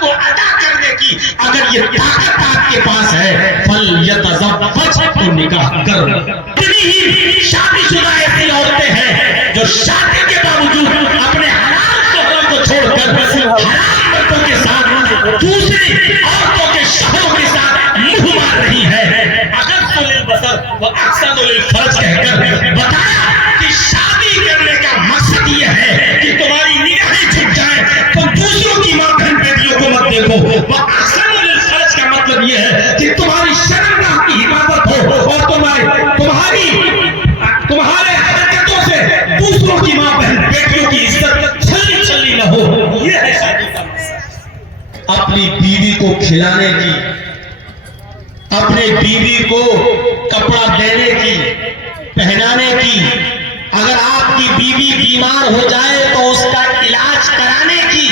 को अदा करने की अगर ये ताकत आपके पास है, फलयतज़व्वज, तो निकाह कर। इतनी ही शादीशुदा ऐसी औरतें हैं जो शादी के बावजूद अपने हराम शौहरों को छोड़कर हराम मर्दों के साथ दूसरी औरतों के शौहरों के साथ मुंह मार रही है। अगर लिल बसर व अक्सर लिल फर्ज कहकर बताया कि शादी करने का मकसद यह है कि तुम्हारी निगाहें झुक जाए, तुम दूसरों की मां बहन बेटियों को मत देखो। वह अक्सर लिल फर्ज का मतलब यह है कि तुम्हारी शर्मगाह की हिफाजत हो और तुम्हारे हरकतों से दूसरों की मां बहन बेटियों की इज्जत छलनी छलनी न हो। यह है शादी का मकसद। अपनी बीवी को खिलाने की, अपने बीवी को कपड़ा देने की, पहनाने की, अगर आपकी बीवी बीमार हो जाए तो उसका इलाज कराने की,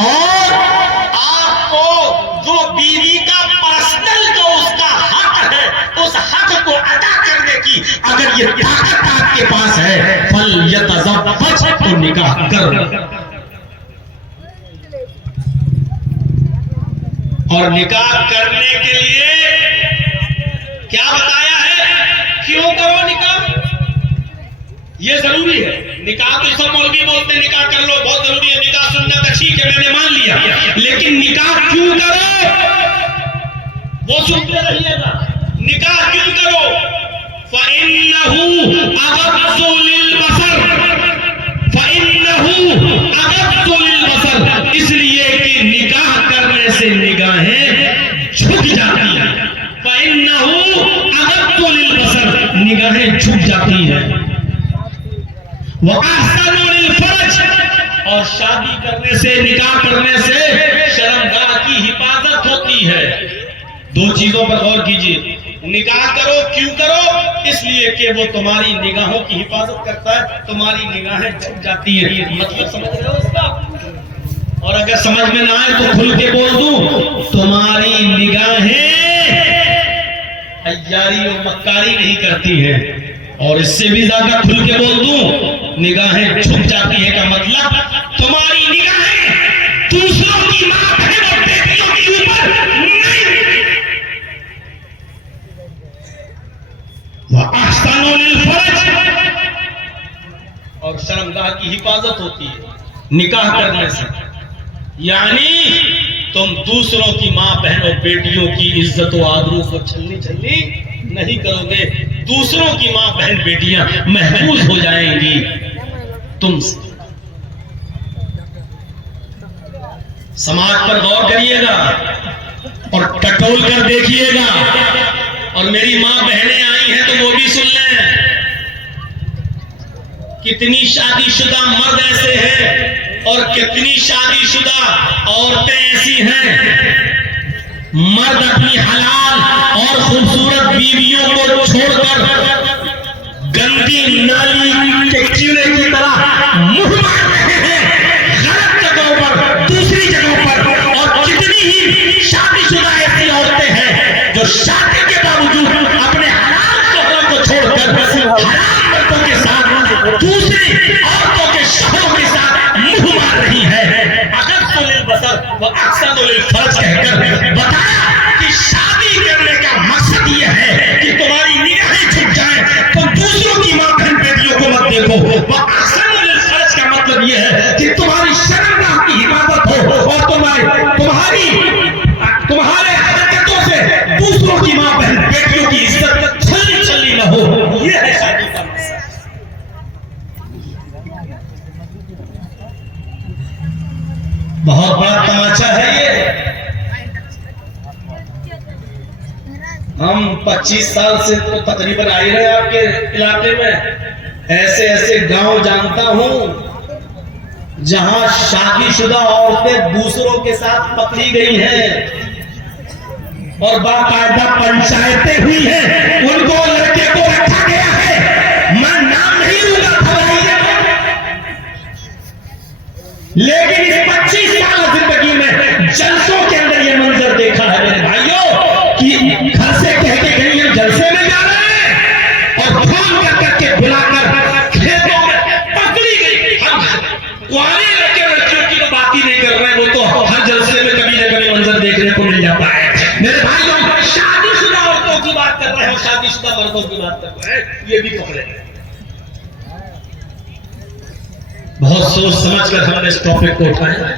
और आपको जो बीवी का पर्सनल जो उसका हक है उस हक को अदा करने की अगर ये ताकत आपके पास है, फलयतज़व्वज, तो निकाह कर। और निकाह करने के लिए क्या बताया है, क्यों करो निकाह, ये जरूरी है। निकाह तो सब मौलवी बोलते हैं निकाह कर लो, बहुत जरूरी है, निकाह सुन्नत है, ठीक है मैंने मान लिया, लेकिन निकाह क्यों करो वो सुनते रहिएगा। निकाह क्यों करो, फ़इन्नहु अग़ज़्ज़ु लिल-बसर, फ़इन्नहु अग़ज़्ज़ु लिल-बसर, इसलिए कि निकाह करने से निगाहें झुक जाती हैं। फ़इन्नहु अग़ज़्ज़ु लिल-बसर, निगाहें झुक जाती हैं। वअहसनु लिल-फर्ज, और शादी करने से, निकाह करने से शर्मगाह की हिफाजत होती है। दो चीजों पर गौर कीजिए। निकाह करो क्यों करो, इसलिए कि वो तुम्हारी निगाहों की हिफाजत करता है, तुम्हारी निगाहें झुक जाती है। मतलब समझ रहे हो इसका? और अगर समझ में ना आए तो खुल के बोल दूं, तुम्हारी निगाहें अय्यारी और मक्कारी नहीं करती हैं। और इससे भी ज्यादा खुल के बोल दूं, निगाहें झुक जाती है का मतलब तुम्हारी निगाहें दूसरों की मां बहन और बेटियों के ऊपर नहीं। वअहसनु लिल-फर्ज, और शर्मगाह की हिफाजत होती है निकाह करने से। यानी तुम दूसरों की मां बहन और बेटियों की इज्जत और आबरू को छलनी छलनी नहीं करोगे, दूसरों की मां बहन बेटियां महफूज हो जाएंगी तुमसे। समाज पर गौर करिएगा और टटोल कर देखिएगा, और मेरी मां बहनें आई हैं तो वो भी सुन लें। कितनी शादीशुदा मर्द ऐसे हैं और कितनी शादीशुदा औरतें ऐसी हैं, मर्द अपनी हलाल और खूबसूरत बीवियों को छोड़कर गंदी नाली के कीड़े की तरह मुंह मार रहे हैं गलत जगहों पर, दूसरी जगहों पर। और कितनी ही शादीशुदा ऐसी औरतें हैं जो शादी के बावजूद अपने हलाल शौहरों को छोड़कर हराम मर्दों के साथ दूसरी औरतों के शौहरों के साथ मुंह मार रही है। अग़ज़्ज़ु लिल-बसर व अक्सर लिल-फर्ज कहकर बताया कि शादी करने का मकसद यह है कि तुम्हारी निगाहें झुक जाए, तुम दूसरों की मां बहन बेटियों को मत देखो। वह अक्सर लिल-फर्ज का मतलब यह है कि तुम्हारी शर्मगाह की हिफाजत हो और तुम्हारे हरकतों से दूसरों की मां बहन बेटियों की इज्जत छलनी छलनी न हो। यह है शादी का मकसद। बहुत बड़ा तमाचा है ये। हम 25 साल से तो तकरीबन आ ही रहे आपके इलाके में। ऐसे ऐसे गांव जानता हूं जहां शादीशुदा औरतें दूसरों के साथ पकड़ी गई हैं और बाकायदा पंचायतें हुई हैं, उनको लड़के को रखा गया है। मैं नाम नहीं लूंगा लेकिन इस 25 साल जिंदगी में जलसों के अंदर ये मंजर देखा है मेरे भाइयों कि घर से कह के गई हम जलसे में जा रहे हैं और फोन कर करके बुलाकर खेतों में पकड़ी गई। हम कुआरे लड़के लड़कियों की तो बात ही नहीं कर रहे, वो तो शादीशुदा मर्दों की बात कर रहे हैं, ये भी पकड़े। बहुत सोच समझ कर हमने इस टॉपिक को उठाया।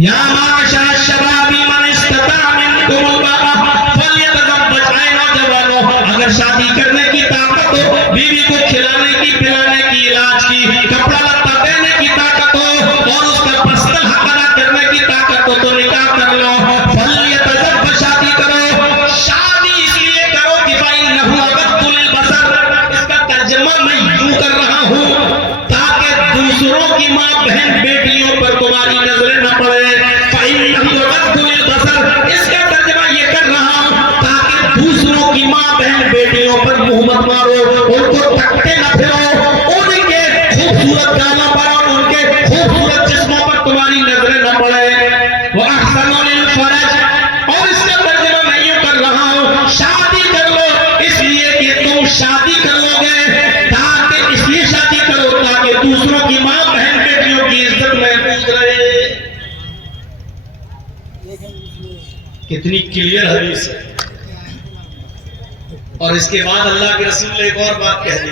या माशर शबाबी मन इस्तता मिनकुमुल बाआ फल्यतज़व्वज, ऐ नौजवानों, अगर शादी करने की ताकत हो, बीवी को खिलाने की, पिलाने की, इलाज की, कपड़ा लत्ता देने की ताकत हो और उसका पर्सनल हक अदा करने की ताकत हो तो निकाह कर लो। फल्यतज़व्वज, शादी करो। शादी इसलिए करो कि फ़इन्नहु अग़द्दु लिलबसर, इसका तर्जुमा मैं यूं कर रहा हूं ताकि दूसरों की मां बहन बेटियों पर तुम्हारी नजरें न पड़े। इसका तर्जुमा ये कर रहा हूं ताकि दूसरों की मां बहन बेटियों पर मुंह मत मारो, उनको तकते न फिरो, उनके खूबसूरत गालों पर और उनके खूबसूरत जिस्मों पर तुम्हारी नजरें न पड़े। वो अहसनु लिल फरज, और इसका तर्जुमा मैं यूं कर रहा हूं, शादी कर लो इसलिए कि तुम शादी कर लोगे, ताकि इसलिए शादी करो ताकि दूसरों की मां बहन बेटियों की इज्जत महफूज रहे। कितनी क्लियर हदीस है। और इसके बाद अल्लाह के रसूल ने एक और बात कह दी,